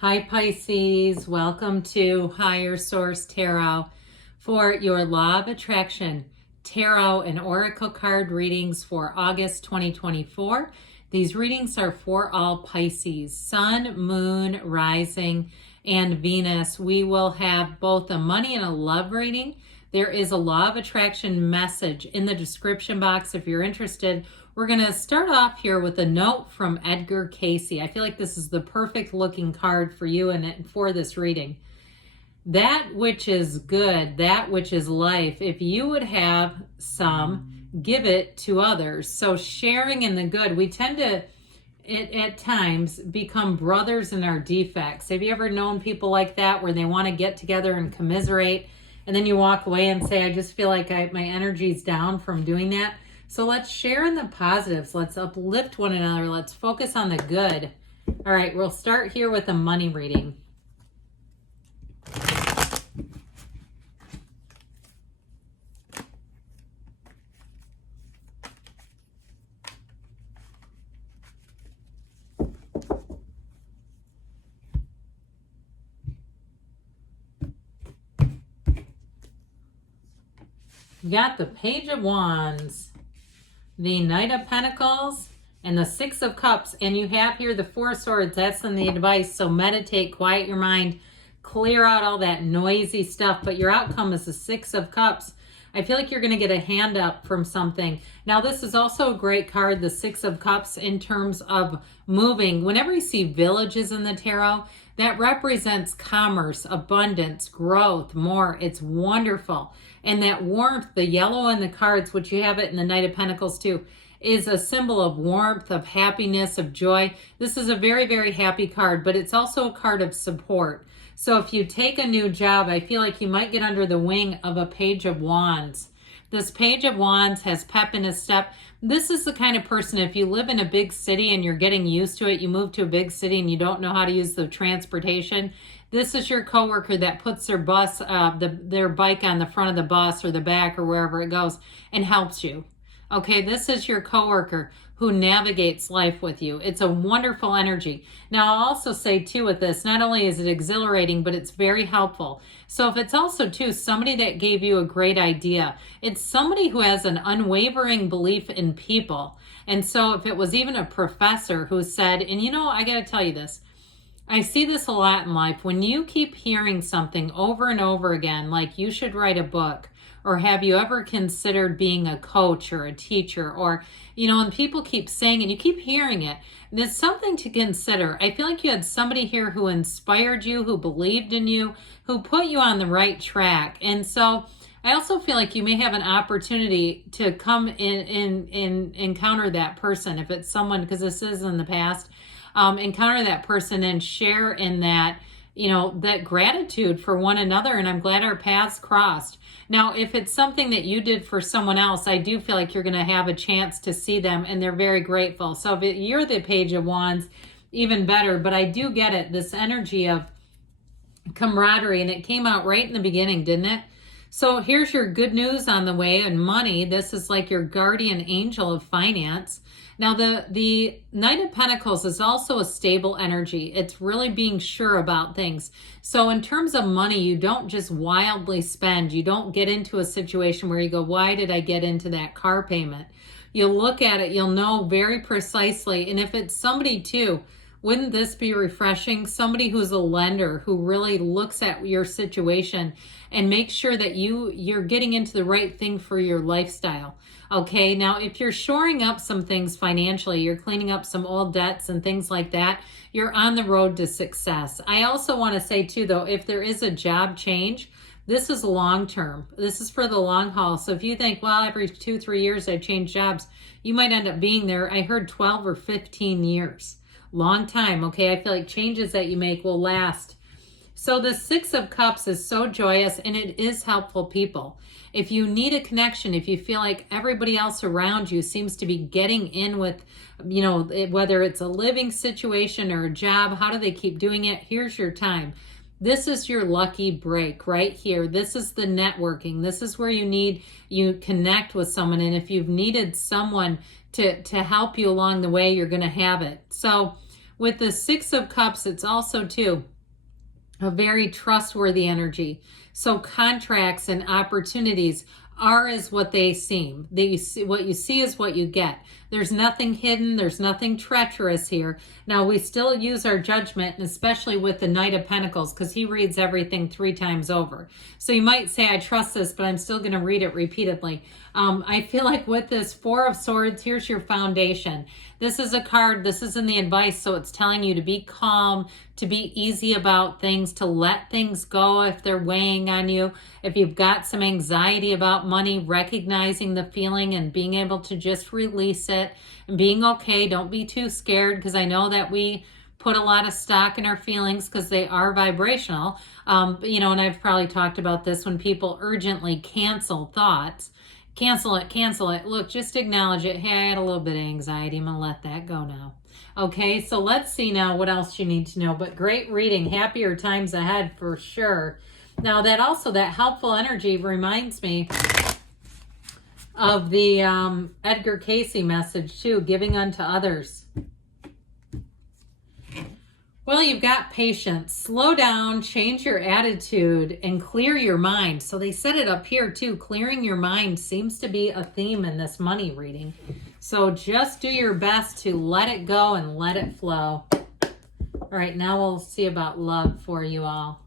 Hi Pisces, welcome to Higher Source Tarot for your Law of Attraction Tarot and Oracle card readings for August 2024. These readings are for all Pisces, Sun, Moon, Rising, and Venus. We will have both a money and a love reading. There is a Law of Attraction message in the description box if you're interested. We're going to start off here with a note from Edgar Casey. I feel like this is the perfect looking card for you and for this reading. That which is good, that which is life, if you would have some, give it to others. So sharing in the good, we tend to at times become brothers in our defects. Have you ever known people like that where they want to get together and commiserate, and then you walk away and say, I just feel like my energy's down from doing that? So let's share in the positives. Let's uplift one another. Let's focus on the good. All right, we'll start here with a money reading. We got the Page of Wands, the Knight of Pentacles, and the Six of Cups. And you have here the Four Swords. That's in the advice. So meditate, quiet your mind, clear out all that noisy stuff. But your outcome is the Six of Cups. I feel like you're going to get a hand up from something. Now, this is also a great card, the Six of Cups, in terms of moving. Whenever you see villages in the tarot, that represents commerce, abundance, growth, more. It's wonderful. And that warmth, the yellow in the cards, which you have it in the Knight of Pentacles too, is a symbol of warmth, of happiness, of joy. This is a very, very happy card, but it's also a card of support. So if you take a new job, I feel like you might get under the wing of a Page of Wands. This Page of Wands has pep in his step. This is the kind of person, if you live in a big city and you're getting used to it, you move to a big city and you don't know how to use the transportation, this is your coworker that puts their their bike on the front of the bus or the back or wherever it goes and helps you. Okay, this is your coworker who navigates life with you. It's a wonderful energy. Now, I'll also say too with this, not only is it exhilarating, but it's very helpful. So if it's also too somebody that gave you a great idea, it's somebody who has an unwavering belief in people. And so if it was even a professor who said, and you know, I got to tell you this, I see this a lot in life. When you keep hearing something over and over again, like you should write a book, or have you ever considered being a coach or a teacher, or, you know, and people keep saying it, you keep hearing it, there's something to consider. I feel like you had somebody here who inspired you, who believed in you, who put you on the right track. And so I also feel like you may have an opportunity to come in encounter that person. If it's someone, because this is in the past, encounter that person and share in that, you know, that gratitude for one another. And I'm glad our paths crossed. Now, if it's something that you did for someone else, I do feel like you're going to have a chance to see them and they're very grateful. So if you're the Page of Wands, even better. But I do get it, this energy of camaraderie, and it came out right in the beginning, didn't it? So here's your good news on the way, and money. This is like your guardian angel of finance. Now, the Knight of Pentacles is also a stable energy. It's really being sure about things. So in terms of money, you don't just wildly spend. You don't get into a situation where you go, why did I get into that car payment? You'll look at it, you'll know very precisely. And if it's somebody too, wouldn't this be refreshing? Somebody who's a lender who really looks at your situation and makes sure that you're getting into the right thing for your lifestyle. Okay, now if you're shoring up some things financially, you're cleaning up some old debts and things like that, you're on the road to success. I also want to say too, though, if there is a job change, this is long term. This is for the long haul. So if you think, well, every 2-3 years I change jobs, you might end up being there. I heard 12 or 15 years. Long time, okay? I feel like changes that you make will last. So the Six of Cups is so joyous, and it is helpful people. If you need a connection, if you feel like everybody else around you seems to be getting in with, you know, whether it's a living situation or a job, how do they keep doing it? Here's your time. This is your lucky break right here. This is the networking. This is where you connect with someone. And if you've needed someone to help you along the way, you're going to have it. So With the Six of Cups, it's also too a very trustworthy energy. So contracts and opportunities are as what they seem. What you see is what you get. There's nothing hidden. There's nothing treacherous here. Now, we still use our judgment, and especially with the Knight of Pentacles, because he reads everything 3 times over. So you might say, I trust this, but I'm still going to read it repeatedly. I feel like with this Four of Swords, here's your foundation. This is a card. This is in the advice, so it's telling you to be calm, to be easy about things, to let things go if they're weighing on you. If you've got some anxiety about money, recognizing the feeling and being able to just release it and being okay. Don't be too scared, because I know that we put a lot of stock in our feelings because they are vibrational. And I've probably talked about this when people urgently cancel thoughts. Cancel it. Look, just acknowledge it. Hey, I had a little bit of anxiety. I'm going to let that go now. Okay, so let's see now what else you need to know. But great reading. Happier times ahead for sure. Now, that helpful energy reminds me of the Edgar Cayce message too, giving unto others. Well, you've got patience. Slow down, change your attitude, and clear your mind. So they set it up here too. Clearing your mind seems to be a theme in this money reading. So just do your best to let it go and let it flow. All right, now we'll see about love for you all.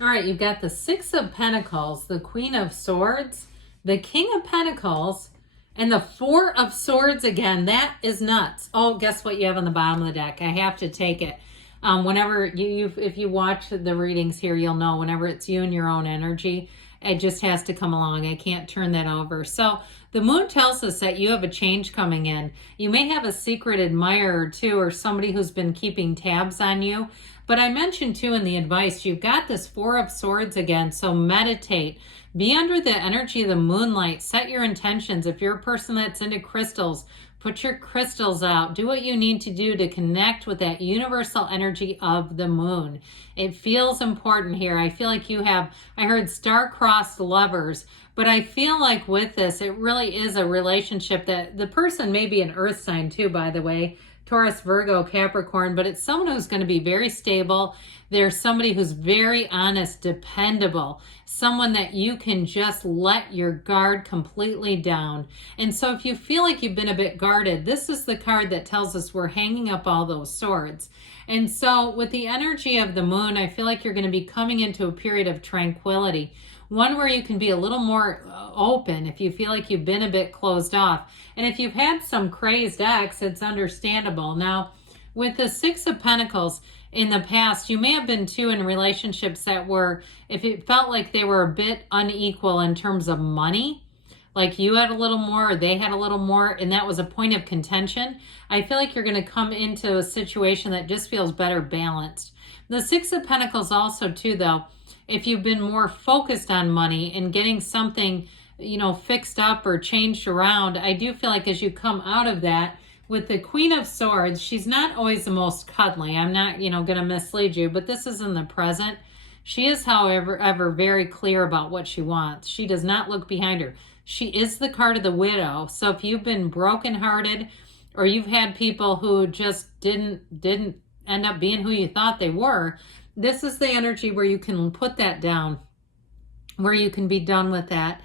All right, you've got the Six of Pentacles, the Queen of Swords, the King of Pentacles, and the Four of Swords again. That is nuts. Oh, guess what you have on the bottom of the deck? I have to take it. Whenever if you watch the readings here, you'll know whenever it's you and your own energy, it just has to come along. I can't turn that over. So the moon tells us that you have a change coming in. You may have a secret admirer too, or somebody who's been keeping tabs on you. But I mentioned too in the advice, you've got this Four of Swords again. So meditate. Be under the energy of the moonlight. Set your intentions. If you're a person that's into crystals, put your crystals out. Do what you need to do to connect with that universal energy of the moon. It feels important here. I feel like you have, I heard star-crossed lovers, but I feel like with this, it really is a relationship that the person may be an earth sign too, by the way. Taurus, Virgo, Capricorn, but it's someone who's going to be very stable. There's somebody who's very honest, dependable, someone that you can just let your guard completely down. And so if you feel like you've been a bit guarded, this is the card that tells us we're hanging up all those swords. And so with the energy of the moon, I feel like you're going to be coming into a period of tranquility. One where you can be a little more open if you feel like you've been a bit closed off. And if you've had some crazed ex, it's understandable. Now, with the Six of Pentacles, in the past, you may have been too in relationships that were, if it felt like they were a bit unequal in terms of money, like you had a little more or they had a little more, and that was a point of contention, I feel like you're going to come into a situation that just feels better balanced. The Six of Pentacles also too, though, if you've been more focused on money and getting something, fixed up or changed around, I do feel like as you come out of that, with the Queen of Swords, she's not always the most cuddly. I'm not, going to mislead you, but this is in the present. She is, however, ever very clear about what she wants. She does not look behind her. She is the card of the widow. So if you've been brokenhearted or you've had people who just didn't end up being who you thought they were, this is the energy where you can put that down, where you can be done with that.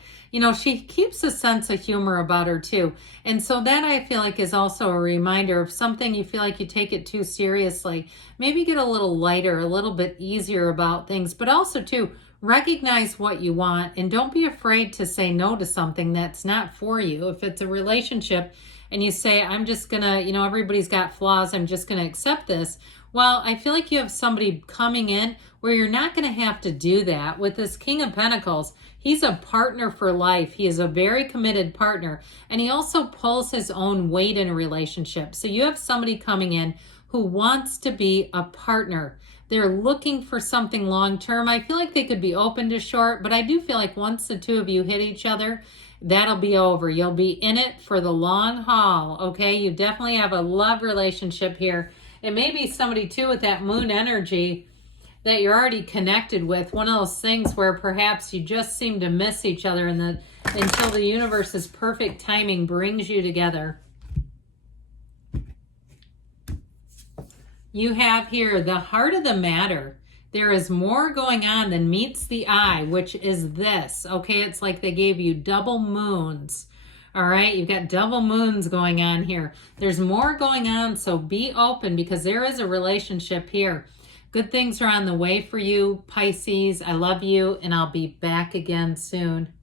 She keeps a sense of humor about her too. And so that I feel like is also a reminder of something you feel like you take it too seriously. Maybe get a little lighter, a little bit easier about things, but also too, recognize what you want and don't be afraid to say no to something that's not for you. If it's a relationship and you say, I'm just gonna, everybody's got flaws, I'm just gonna accept this. Well, I feel like you have somebody coming in where you're not going to have to do that. With this King of Pentacles, he's a partner for life. He is a very committed partner, and he also pulls his own weight in a relationship. So you have somebody coming in who wants to be a partner. They're looking for something long-term. I feel like they could be open to short, but I do feel like once the two of you hit each other, that'll be over. You'll be in it for the long haul, okay? You definitely have a love relationship here. It may be somebody too with that moon energy that you're already connected with. One of those things where perhaps you just seem to miss each other until the universe's perfect timing brings you together. You have here the heart of the matter. There is more going on than meets the eye, which is this, okay? It's like they gave you double moons, all right? You've got double moons going on here. There's more going on, so be open because there is a relationship here. Good things are on the way for you, Pisces. I love you, and I'll be back again soon.